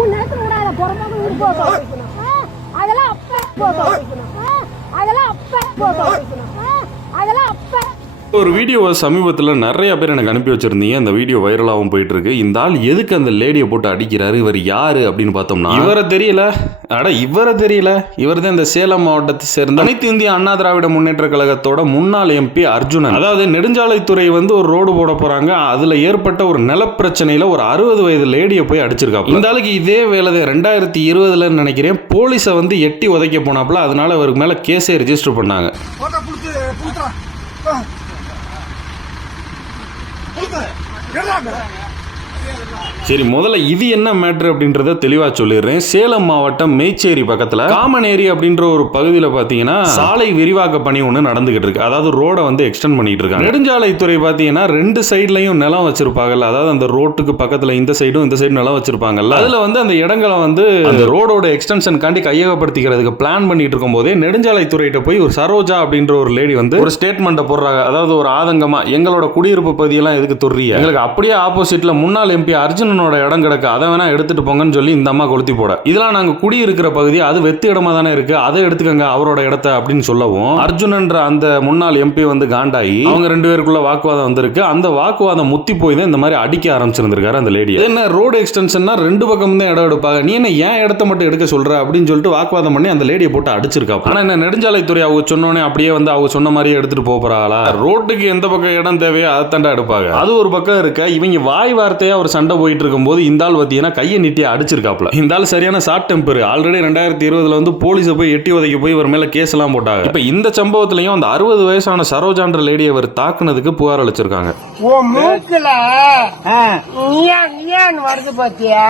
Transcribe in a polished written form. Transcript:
உன் நேரத்துல விடாத பொறம்போக்கு வீடு போக வைக்கணும். அதெல்லாம் அப்ப போக வைக்கணும். அதெல்லாம் அப்ப போக வைக்கணும். அதெல்லாம் அப்ப. ஒரு வீடியோவை சமீபத்தில் நிறைய பேர் எனக்கு அனுப்பி வச்சிருந்தீங்க. அந்த வீடியோ வைரலாகவும் போயிட்டு இருக்கு. இந்த ஆள் எதுக்கு அந்த லேடியை போட்டு அடிக்கிறாரு, இவர் யாரு அப்படின்னு பார்த்தோம்னா, இவரை தெரியல. இவர் தான் இந்த சேலம் மாவட்டத்தை சேர்ந்த அனைத்து இந்திய அண்ணா திராவிட முன்னேற்ற கழகத்தோட முன்னாள் எம்பி அர்ஜுனன். அதாவது நெடுஞ்சாலைத்துறை ஒரு ரோடு போட போறாங்க. அதுல ஏற்பட்ட ஒரு நிலப்பிரச்சனையில ஒரு 60 வயது லேடியை போய் அடிச்சிருக்காங்க. இந்த ஆளுக்கு இதே வேலை 2020 நினைக்கிறேன் போலீஸை எட்டி உதைக்க போனாப்ல. அதனால அவருக்கு மேல கேஸே ரெஜிஸ்டர் பண்ணாங்க. சரி, முதல்ல இது என்ன மேட்ரு அப்படின்றத தெளிவா சொல்லிடுறேன். சேலம் மாவட்டம் மேச்சேரி பக்கத்துல காமனேரி அப்படின்ற ஒரு பகுதியில் பாத்தீங்கன்னா சாலை விரிவாக்க பணி ஒன்று நடந்துகிட்டு இருக்கு. அதாவது ரோட எக்ஸ்டெண்ட் பண்ணிட்டு இருக்காங்க. நெடுஞ்சாலைத்துறை பாத்தீங்கன்னா 2 சைட்லயும் நிலம் வச்சிருப்பாங்கல்ல. அதாவது அந்த ரோட்டுக்கு பக்கத்துல இந்த சைடும் இந்த சைடும் நிலம் வச்சிருப்பாங்கல்ல. அதுல அந்த இடங்களை அந்த ரோடோட எக்ஸ்டென்ஷன் காண்டி கையகப்படுத்திக்கிறதுக்கு பிளான் பண்ணிட்டு இருக்கும் போதே நெடுஞ்சாலைத்துறையிட்ட போய் ஒரு சரோஜா அப்படின்ற ஒரு லேடி ஒரு ஸ்டேட்மெண்ட் போடுறாங்க. அதாவது ஒரு ஆதங்கமா, எங்களோட குடியிருப்பு பகுதியெல்லாம் எதுக்கு துறீங்க, எங்களுக்கு அப்படியே ஆப்போசிட்ல முன்னாள் எம்பி அர்ஜுனன் இடம் கிடக்கு, அதை வேணா எடுத்துட்டு போங்கன்னு சொல்லி இந்த அம்மா கொளுத்தி போட. இதெல்லாம் நாங்க குடியிருக்கிற பகுதி, அது வெத்து இடமா தானே இருக்கு, அதை எடுத்துக்கங்க அவரோட இடத்தை அப்படின்னு சொல்லவும் அர்ஜுனன்ற அந்த முன்னாள் எம்பி காண்டாயி அவங்க 2 பேருக்குள்ள வாக்குவாதம் வந்திருக்கு. அந்த வாக்குவாதம் முத்தி போய் தான் இந்த மாதிரி அடிக்க ஆரம்பிச்சிருந்திருக்காரு அந்த லேடி. என்ன ரோடு எக்ஸ்டென்ஷன்னா 2 பக்கம் தான் இடம் எடுப்பாங்க, நீ என்ன ஏன் இடத்த மட்டும் எடுக்க சொல்ற அப்படின்னு சொல்லிட்டு வாக்குவாதம் பண்ணி அந்த லேடியை போட்டு அடிச்சிருக்கா. ஆனா என்ன நெடுஞ்சாலைத்துறை அவங்க சொன்னோன்னே அப்படியே அவங்க சொன்ன மாதிரியே எடுத்துட்டு போறாங்களா? ரோட்டுக்கு எந்த பக்கம் இடம் தேவையோ அதை தாண்டா எடுப்பாங்க. அது ஒரு பக்கம் இருக்க, இவங்க வாய் வார்த்தையா ஒரு சண்டை போயிட்டு இருக்கும்போது இந்த ஆள் பார்த்தீங்கன்னா கையை நீட்டி அடிச்சிருக்காப்ல. இந்த ஆள் சரியான ஷார்ட் டெம்பர். ஆல்ரெடி 2020 போலீஸை போய் எட்டி உதைக்க போய் இவர் மேல கேஸ் எல்லாம் போட்டாங்க. இப்ப இந்த சம்பவத்திலையும் அந்த 60 வயசான சரோஜான்ற லேடியை அவர் தாக்குனதுக்கு புகார் அளிச்சிருக்காங்க. ஓ மூக்குல வருது பாத்தியா?